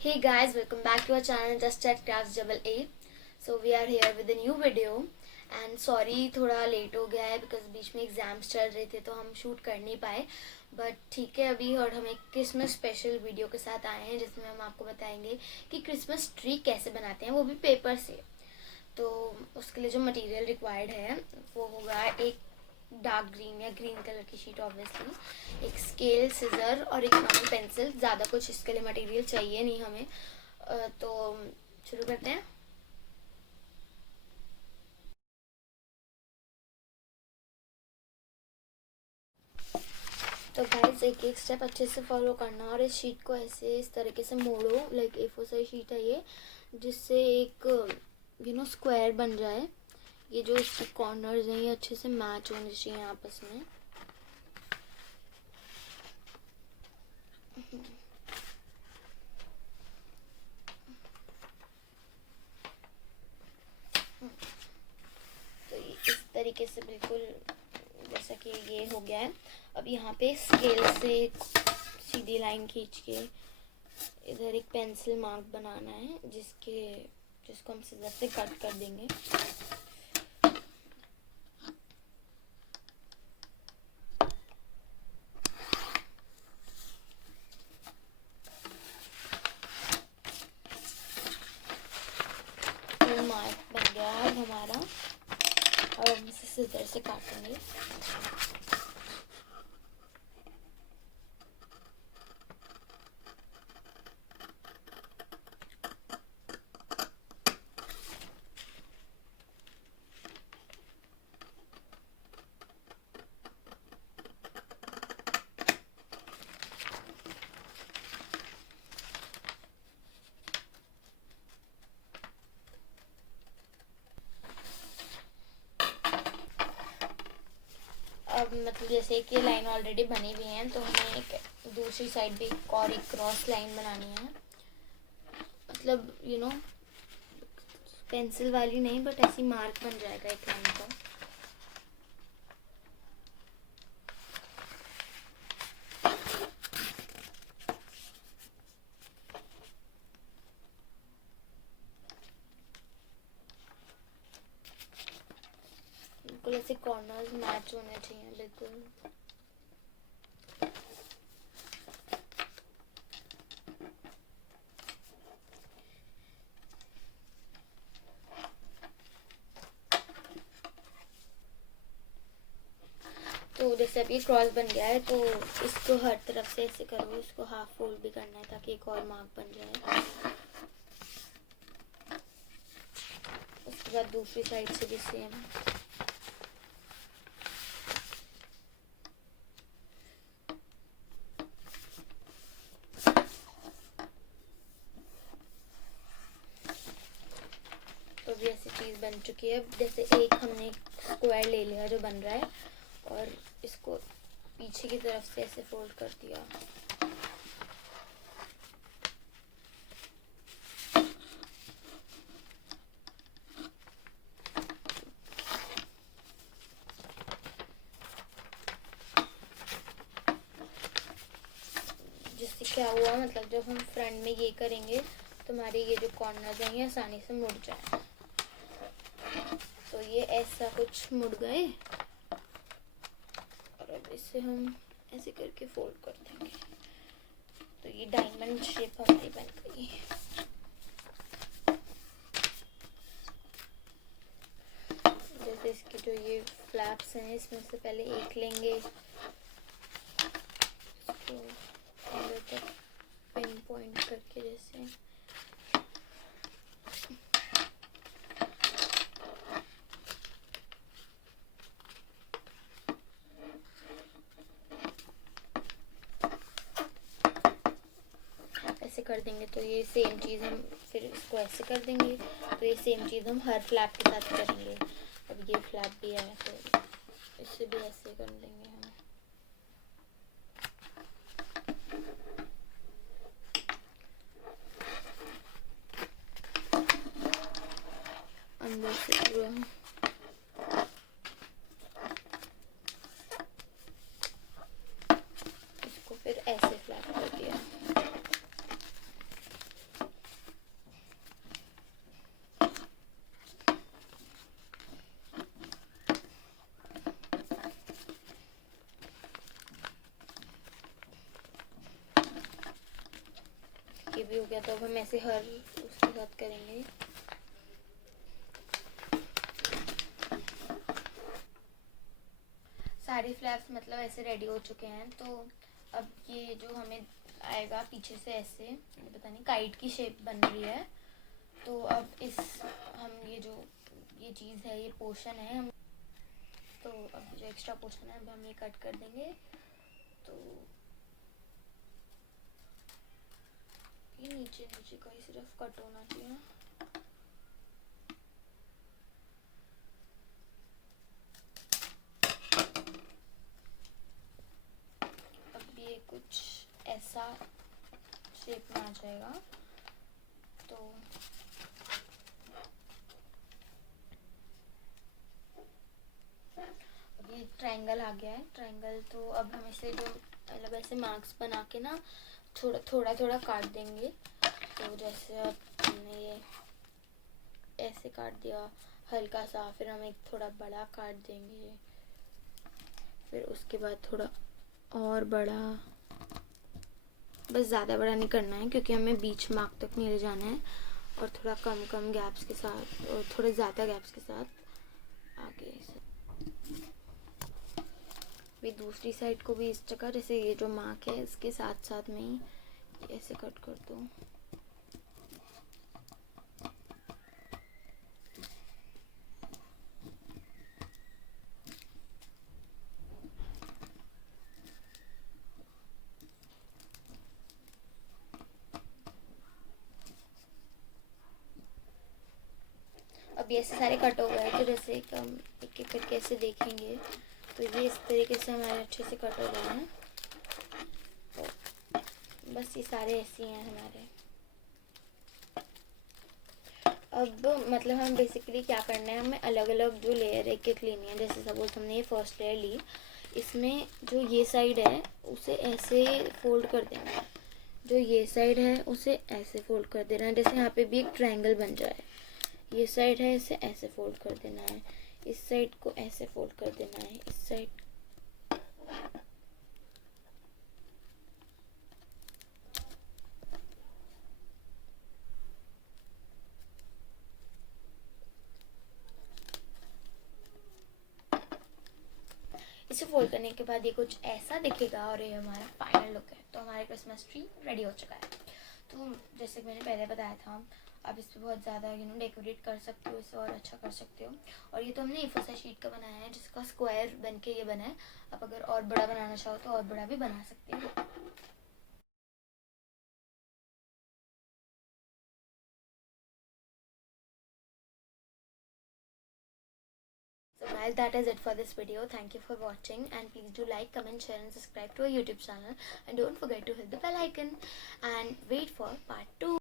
Hey guys, welcome back to our channel justaddcraft double A. So we are here with a new video and sorry थोड़ा late हो गया है because बीच में exams चल रहे थे तो हम शूट कर नहीं पाए. बट ठीक है अभी, और हम एक क्रिसमस स्पेशल वीडियो के साथ आए हैं जिसमें हम आपको बताएंगे कि क्रिसमस ट्री कैसे बनाते हैं, वो भी पेपर से. तो उसके लिए जो मटेरियल रिक्वायर्ड है वो होगा एक डार्क ग्रीन या ग्रीन कलर की शीट, ऑब्वियसली एक स्केल, सिजर और एक नॉर्मल पेंसिल. ज़्यादा कुछ इसके लिए मटेरियल चाहिए नहीं हमें. तो शुरू करते हैं. तो गाइस एक एक स्टेप अच्छे से फॉलो करना और इस शीट को ऐसे इस तरीके से मोड़ो, लाइक A4 साइज शीट है ये, जिससे एक स्क्वायर बन जाए. ये जो इसके कॉर्नर्स हैं ये अच्छे से मैच होने चाहिए आपस में. तो इस तरीके से बिल्कुल जैसा कि ये हो गया है. अब यहाँ पे स्केल से सीधी लाइन खींच के इधर एक पेंसिल मार्क बनाना है जिसको हम सिजर से कट कर देंगे. मार्क बन गया है हमारा और हम इसे सिजर से काटेंगे. अब मतलब जैसे कि लाइन ऑलरेडी बनी हुई है तो हमें एक दूसरी साइड भी एक क्रॉस लाइन बनानी है. मतलब पेंसिल वाली नहीं, बट ऐसी मार्क बन जाएगा एक लाइन का. बिल्कुल ऐसे कॉर्नर्स मैच होने चाहिए बिल्कुल. तो जैसे अब ये क्रॉस बन गया है तो इसको हर तरफ से ऐसे करो, इसको हाफ फोल्ड भी करना है ताकि एक और मार्क बन जाए. उसके बाद दूसरी साइड से भी सेम. तो भी ऐसी चीज़ बन चुकी है. जैसे एक हमने स्क्वायर ले लिया जो बन रहा है और इसको पीछे की तरफ से ऐसे फोल्ड कर दिया. जिससे क्या हुआ, मतलब जब हम फ्रंट में ये करेंगे तो हमारे ये जो कॉर्नर्स हैं ये आसानी से मुड़ जाए. तो ये ऐसा कुछ मुड़ गए और अब इसे हम ऐसे करके फोल्ड कर देंगे. तो ये डायमंड शेप हमारी बन गई. जैसे इसके जो ये फ्लैप्स हैं इसमें से पहले एक लेंगे, इसको अंदर तक पिन पॉइंट करके जैसे कर देंगे. तो ये सेम चीज़ हम फिर इसको ऐसे कर देंगे. तो ये सेम चीज़ हम हर फ्लैप के साथ करेंगे. अब ये फ्लैप भी है तो इससे भी ऐसे कर देंगे हम. अंदर से पूरा इसको फिर ऐसे फ्लैप कर दिया. ये भी हो गया, तो अब हम ऐसे हर उसके साथ करेंगे। सारे फ्लैप्स मतलब ऐसे रेडी हो चुके हैं। तो अब ये जो हमें आएगा पीछे से ऐसे, ये पता नहीं काइट की शेप बन रही है। तो अब हम ये चीज़ है, ये पोर्शन है, हम तो अब जो एक्स्ट्रा पोर्शन है अब हम ये कट कर देंगे। तो ये नीचे का ही सिर्फ कट होना चाहिए। अब ये कुछ ऐसा शेप में आ जाएगा। तो अब ये ट्रायंगल आ गया है। ट्रायंगल तो अब हम इसे जो मतलब ऐसे मार्क्स बना के ना थोड़ा थोड़ा काट देंगे। तो जैसे अब हमने ये ऐसे काट दिया हल्का सा, फिर हम एक थोड़ा बड़ा काट देंगे, फिर उसके बाद थोड़ा और बड़ा। बस ज़्यादा बड़ा नहीं करना है क्योंकि हमें बीच मार्क तक नहीं ले जाना है, और थोड़ा कम गैप्स के साथ और थोड़े ज़्यादा गैप्स के साथ आगे से। भी दूसरी साइड को भी इस जगह जैसे ये जो मार्क है इसके साथ साथ में ही ऐसे कट कर दो। अब ये ऐसे सारे कट हो गए, तो जैसे हम एक एक करके ऐसे देखेंगे तो ये इस तरीके से हमारे अच्छे से कट हो गए हैं। तो बस ये सारे ऐसे ही हैं हमारे। अब मतलब हम बेसिकली क्या करना है, हमें अलग अलग जो लेयर एक एक लेनी है। जैसे सपोज हमने ये फर्स्ट लेयर ली, इसमें जो ये साइड है उसे ऐसे फोल्ड कर देना है, जो ये साइड है उसे ऐसे फोल्ड कर देना है, जैसे यहाँ पे भी एक ट्रायंगल बन जाए। ये साइड है इसे ऐसे फोल्ड कर देना है, इस साइड को ऐसे फोल्ड कर देना है, इस साइड इसे फोल्ड करने के बाद ये कुछ ऐसा दिखेगा और ये हमारा फाइनल लुक है। तो हमारा क्रिसमस ट्री रेडी हो चुका है। तो जैसे मैंने पहले बताया था, आप इस पर बहुत ज़्यादा डेकोरेट कर सकते हो, इसे और अच्छा कर सकते हो। और ये तो हमने ए4 साइज शीट का बनाया है जिसका स्क्वायर बन के ये बना है। आप अगर और बड़ा बनाना चाहो तो और बड़ा भी बना सकते हो। So guys, that is it for this video. Thank you for watching, and please do like, comment, share and subscribe to our YouTube channel, and don't forget to hit the bell icon and wait for part 2.